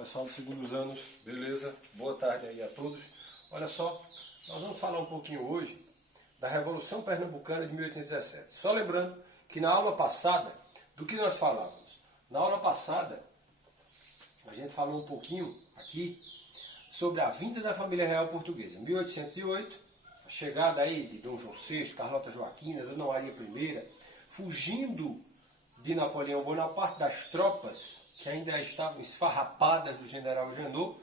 Pessoal dos segundos anos, beleza? Boa tarde aí a todos. Olha só, nós vamos falar um pouquinho hoje da Revolução Pernambucana de 1817. Só lembrando que na aula passada, do que nós falávamos? Na aula passada, a gente falou um pouquinho aqui sobre a vinda da família real portuguesa. 1808, a chegada aí de Dom João VI, Carlota Joaquina, Dona Maria I, fugindo de Napoleão Bonaparte, das tropas que ainda estavam esfarrapadas do general Janot.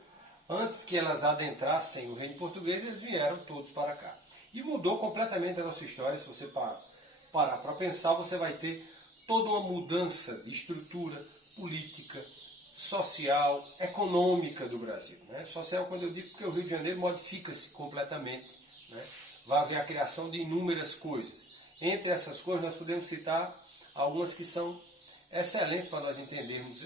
Antes que elas adentrassem o reino português, eles vieram todos para cá. E mudou completamente a nossa história. Se você parar para pensar, você vai ter toda uma mudança de estrutura política, social, econômica do Brasil. Né? Social, quando eu digo, porque o Rio de Janeiro modifica-se completamente. Né? Vai haver a criação de inúmeras coisas. Entre essas coisas, nós podemos citar algumas que são excelentes para nós entendermos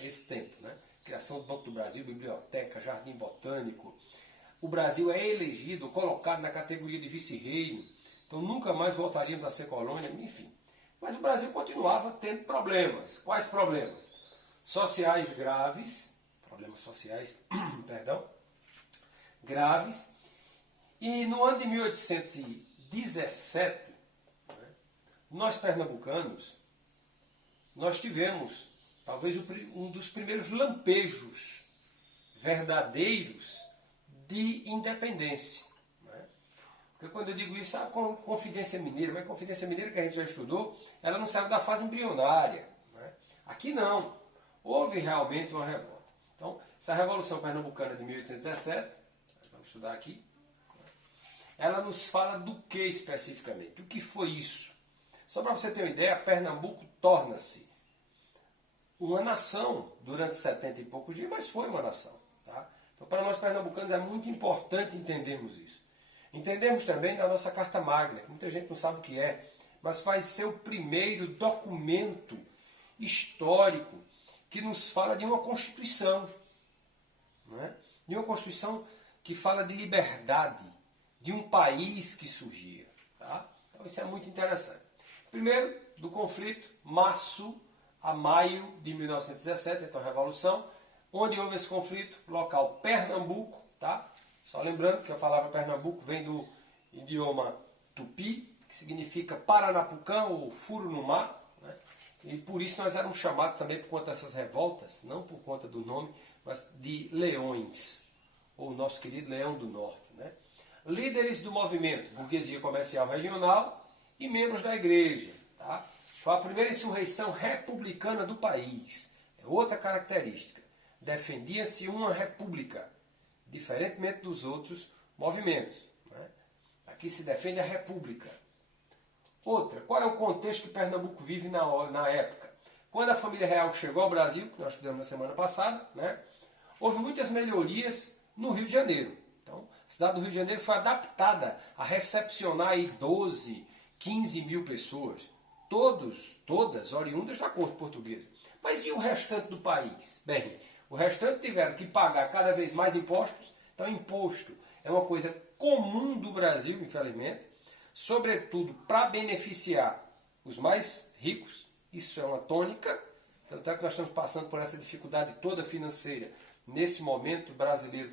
esse tempo. Né? Criação do Banco do Brasil, biblioteca, jardim botânico. O Brasil é elegido, colocado na categoria de vice-reino. Então nunca mais voltaríamos a ser colônia, enfim. Mas o Brasil continuava tendo problemas. Quais problemas? Sociais graves, problemas sociais, perdão, graves. E no ano de 1817, né, nós pernambucanos, nós tivemos talvez um dos primeiros lampejos verdadeiros de independência. Né? Porque quando eu digo isso, a Confidência Mineira, mas a Confidência Mineira que a gente já estudou, ela não saiu da fase embrionária. Né? Aqui não. Houve realmente uma revolta. Então, essa Revolução Pernambucana de 1817, vamos estudar aqui, ela nos fala do que especificamente? O que foi isso? Só para você ter uma ideia, Pernambuco torna-se uma nação durante 70 e poucos dias, mas foi uma nação. Tá? Então, para nós pernambucanos é muito importante entendermos isso. Entendemos também da nossa Carta Magna, que muita gente não sabe o que é, mas vai ser o primeiro documento histórico que nos fala de uma Constituição. Né? De uma Constituição que fala de liberdade, de um país que surgia. Tá? Então isso é muito interessante. Primeiro, do conflito, março a maio de 1917, então a Revolução, onde houve esse conflito, local Pernambuco, tá? Só lembrando que a palavra Pernambuco vem do idioma tupi, que significa Paranapucã ou furo no mar, né? E por isso nós éramos chamados também por conta dessas revoltas, não por conta do nome, mas de leões, ou o nosso querido Leão do Norte, né? Líderes do movimento, burguesia comercial regional e membros da igreja. Tá? Foi a primeira insurreição republicana do país. É outra característica. Defendia-se uma república, diferentemente dos outros movimentos. Né? Aqui se defende a república. Outra, qual é o contexto que Pernambuco vive na época? Quando a família real chegou ao Brasil, que nós estudamos na semana passada, né? Houve muitas melhorias no Rio de Janeiro. Então, a cidade do Rio de Janeiro foi adaptada a recepcionar aí 12, 15 mil pessoas, todas oriundas da corte portuguesa. Mas e o restante do país? Bem, o restante tiveram que pagar cada vez mais impostos. Então, imposto é uma coisa comum do Brasil, infelizmente, sobretudo para beneficiar os mais ricos. Isso é uma tônica, tanto é que nós estamos passando por essa dificuldade toda financeira nesse momento brasileiro.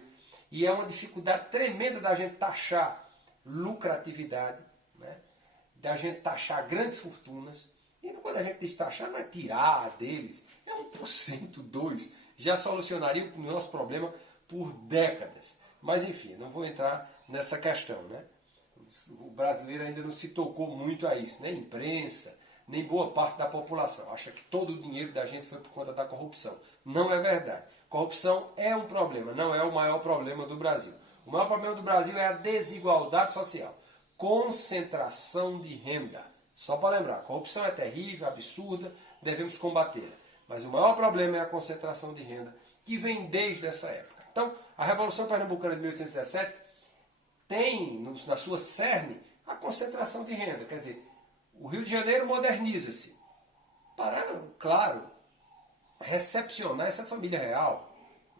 E é uma dificuldade tremenda da gente taxar lucratividade, né? Da gente taxar grandes fortunas. E quando a gente diz taxar, não é tirar deles, é 1%, 2%. Já solucionaria o nosso problema por décadas. Mas enfim, não vou entrar nessa questão. Né? O brasileiro ainda não se tocou muito a isso, nem imprensa, nem boa parte da população. Acha que todo o dinheiro da gente foi por conta da corrupção. Não é verdade. Corrupção é um problema, não é o maior problema do Brasil. O maior problema do Brasil é a desigualdade social. Concentração de renda. Só para lembrar, corrupção é terrível, absurda, devemos combatê-la. Mas o maior problema é a concentração de renda, que vem desde essa época. Então, a Revolução Pernambucana de 1817 tem, na sua cerne, a concentração de renda. Quer dizer, o Rio de Janeiro moderniza-se. Para, claro, recepcionar essa família real.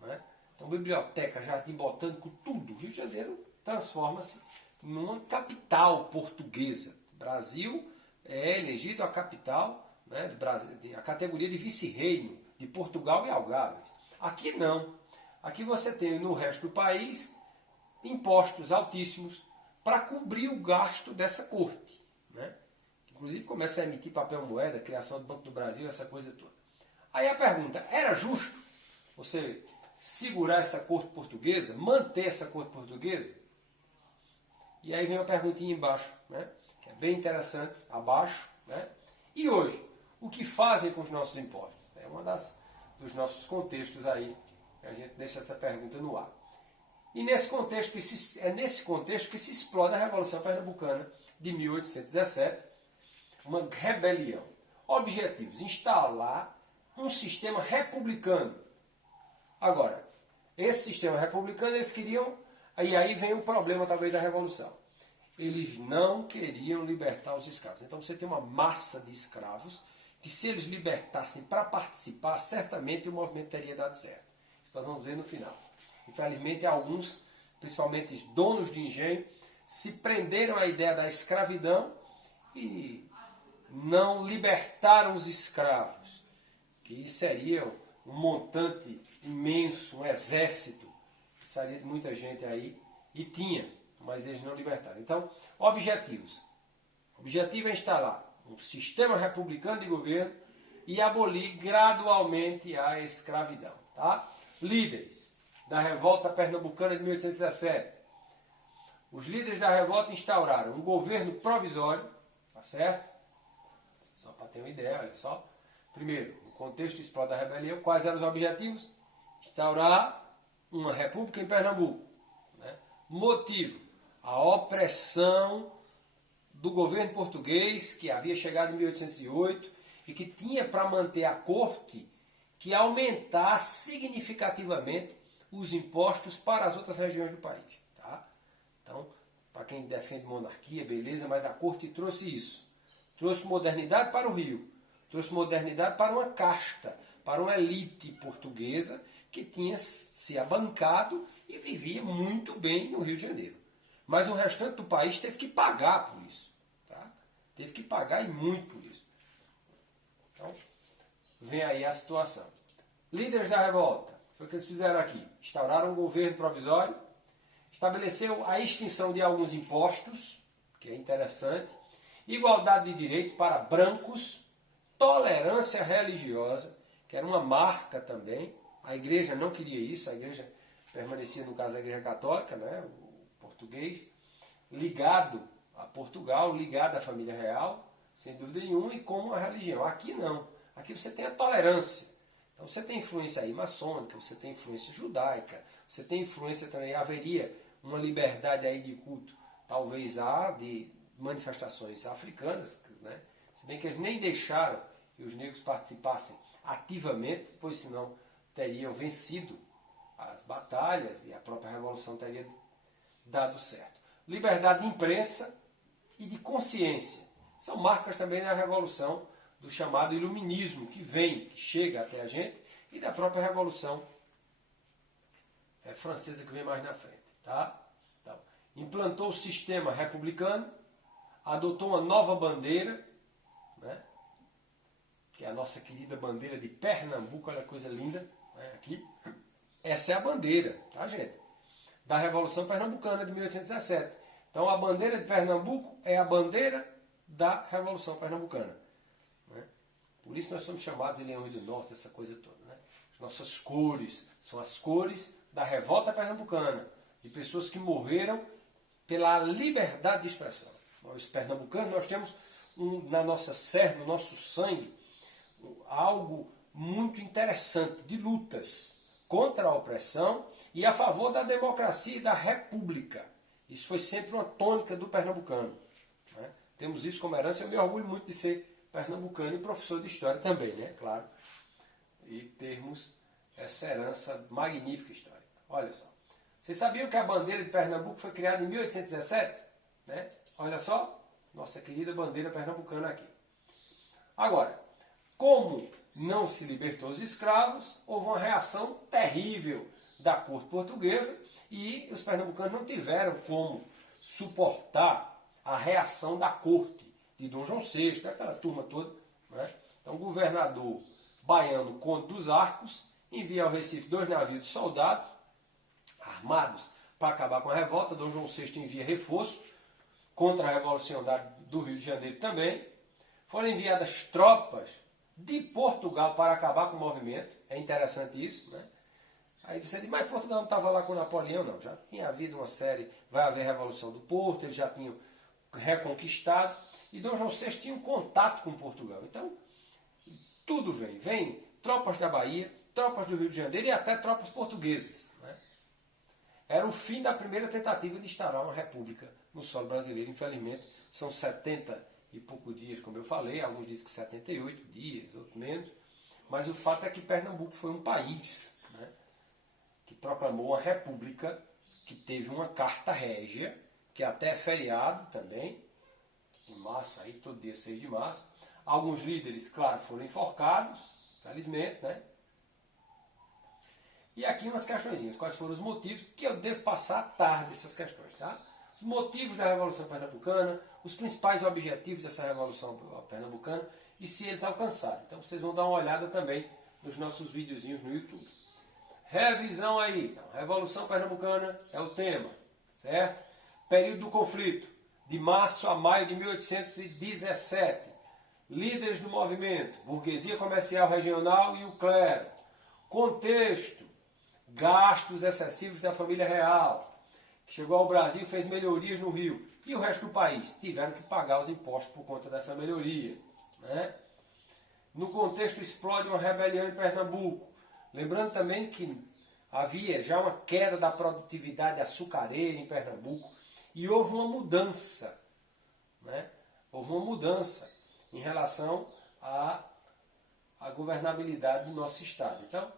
Né? Então, biblioteca, jardim botânico, tudo. O Rio de Janeiro transforma-se numa capital portuguesa. O Brasil é elegido a capital, né, a categoria de vice-reino de Portugal e Algarves. Aqui não. Aqui você tem no resto do país impostos altíssimos para cobrir o gasto dessa corte, né? Inclusive começa a emitir papel moeda, criação do Banco do Brasil, essa coisa toda. Aí a pergunta, era justo você segurar essa corte portuguesa, manter essa corte portuguesa? E aí vem uma perguntinha embaixo, né? Que é bem interessante, abaixo, né? E hoje, o que fazem com os nossos impostos? É uma dos nossos contextos aí, que a gente deixa essa pergunta no ar. E nesse contexto, é nesse contexto que se explode a Revolução Pernambucana de 1817, uma rebelião. Objetivos, instalar um sistema republicano. Agora, esse sistema republicano eles queriam, e aí vem o problema talvez da Revolução. Eles não queriam libertar os escravos. Então você tem uma massa de escravos que se eles libertassem para participar, certamente o movimento teria dado certo. Isso nós vamos ver no final. Infelizmente, alguns, principalmente donos de engenho, se prenderam à ideia da escravidão e não libertaram os escravos, que seriam um montante imenso, um exército, precisaria de muita gente aí, e tinha, mas eles não libertaram. Então, objetivos. O objetivo é instalar um sistema republicano de governo e abolir gradualmente a escravidão. Tá? Líderes da revolta pernambucana de 1817. Os líderes da revolta instauraram um governo provisório, tá certo? Só para ter uma ideia, olha só. Primeiro, no contexto explode da rebelião, quais eram os objetivos? Instaurar uma república em Pernambuco. Né? Motivo, a opressão do governo português, que havia chegado em 1808 e que tinha para manter a corte que aumentar significativamente os impostos para as outras regiões do país. Tá? Então, para quem defende monarquia, beleza, mas a corte trouxe isso. Trouxe modernidade para o Rio, trouxe modernidade para uma casta, para uma elite portuguesa que tinha se abancado e vivia muito bem no Rio de Janeiro. Mas o restante do país teve que pagar por isso. Tá? Teve que pagar e muito por isso. Então, vem aí a situação. Líderes da revolta, foi o que eles fizeram aqui. Instauraram um governo provisório, estabeleceu a extinção de alguns impostos, que é interessante, igualdade de direitos para brancos, tolerância religiosa, que era uma marca também. A igreja não queria isso, a igreja permanecia, no caso, a igreja católica, né, o português, ligado a Portugal, ligado à família real, sem dúvida nenhuma, e como a religião. Aqui não. Aqui você tem a tolerância. Então você tem influência aí maçônica, você tem influência judaica, você tem influência também, haveria uma liberdade aí de culto, talvez há de manifestações africanas, né? Se bem que eles nem deixaram que os negros participassem ativamente, pois senão teriam vencido as batalhas e a própria revolução teria dado certo. Liberdade de imprensa e de consciência são marcas também da revolução do chamado iluminismo, que chega até a gente, e da própria revolução francesa que vem mais na frente. Tá? Então, implantou o sistema republicano, adotou uma nova bandeira, né? Que é a nossa querida bandeira de Pernambuco, olha que coisa linda, né? Aqui. Essa é a bandeira, tá, gente? Da Revolução Pernambucana de 1817. Então a bandeira de Pernambuco é a bandeira da Revolução Pernambucana. Né? Por isso nós somos chamados de Leões do Norte, essa coisa toda. Né? As nossas cores são as cores da Revolta Pernambucana, de pessoas que morreram pela liberdade de expressão. Nós pernambucanos, nós temos na nossa serra, no nosso sangue, algo muito interessante de lutas contra a opressão e a favor da democracia e da república. Isso foi sempre uma tônica do pernambucano. Né? Temos isso como herança. Eu me orgulho muito de ser pernambucano e professor de história também, né? Claro. E termos essa herança magnífica histórica. Olha só. Vocês sabiam que a bandeira de Pernambuco foi criada em 1817? Né? Olha só, nossa querida bandeira pernambucana aqui. Agora, como não se libertou os escravos, houve uma reação terrível da corte portuguesa e os pernambucanos não tiveram como suportar a reação da corte de Dom João VI, daquela turma toda. Né? Então o governador baiano Conde dos Arcos envia ao Recife 2 navios de soldados armados para acabar com a revolta. Dom João VI envia reforço contra a Revolução do Rio de Janeiro também. Foram enviadas tropas de Portugal para acabar com o movimento. É interessante isso, né? Aí você diz, mas Portugal não estava lá com Napoleão? Não, já tinha havido uma série, vai haver a Revolução do Porto, eles já tinham reconquistado, e Dom João VI tinha um contato com Portugal. Então, tudo vem tropas da Bahia, tropas do Rio de Janeiro e até tropas portuguesas, né? Era o fim da primeira tentativa de instaurar uma república no solo brasileiro. Infelizmente, são 70 e poucos dias, como eu falei, alguns dizem que 78 dias, outros menos, mas o fato é que Pernambuco foi um país, né, que proclamou uma república, que teve uma carta régia, que até é feriado também, em março, aí, todo dia 6 de março. Alguns líderes, claro, foram enforcados, felizmente, né? E aqui umas questõezinhas, quais foram os motivos, que eu devo passar à tarde essas questões, tá? Os motivos da Revolução Pernambucana, os principais objetivos dessa Revolução Pernambucana e se eles alcançaram. Então vocês vão dar uma olhada também nos nossos videozinhos no YouTube. Revisão aí, então, Revolução Pernambucana é o tema, certo? Período do conflito, de março a maio de 1817. Líderes do movimento, burguesia comercial regional e o clero. Contexto, gastos excessivos da família real, que chegou ao Brasil e fez melhorias no Rio. E o resto do país tiveram que pagar os impostos por conta dessa melhoria, né? No contexto, explode uma rebelião em Pernambuco. Lembrando também que havia já uma queda da produtividade açucareira em Pernambuco e houve uma mudança, né? Houve uma mudança em relação à governabilidade do nosso Estado. Então,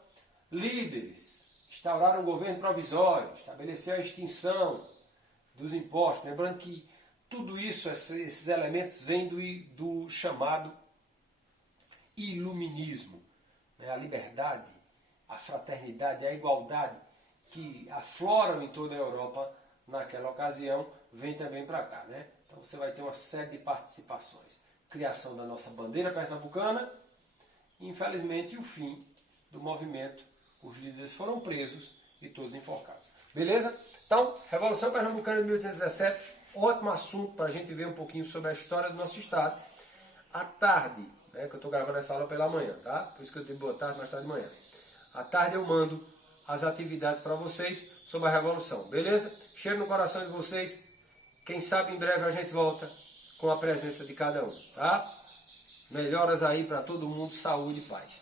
líderes instauraram um governo provisório, estabeleceu a extinção dos impostos. Lembrando que tudo isso, esses elementos, vêm do chamado iluminismo, né? A liberdade, a fraternidade, a igualdade que afloram em toda a Europa naquela ocasião, vem também para cá, né? Então você vai ter uma série de participações. Criação da nossa bandeira pernambucana e, infelizmente, o fim do movimento. Os líderes foram presos e todos enforcados. Beleza? Então, Revolução Pernambucana de 1817, ótimo assunto para a gente ver um pouquinho sobre a história do nosso estado. À tarde, né, que eu estou gravando essa aula pela manhã, tá? Por isso que eu tenho boa tarde, mais tarde de manhã. À tarde eu mando as atividades para vocês sobre a Revolução. Beleza? Cheiro no coração de vocês. Quem sabe em breve a gente volta com a presença de cada um, tá? Melhoras aí para todo mundo, saúde e paz.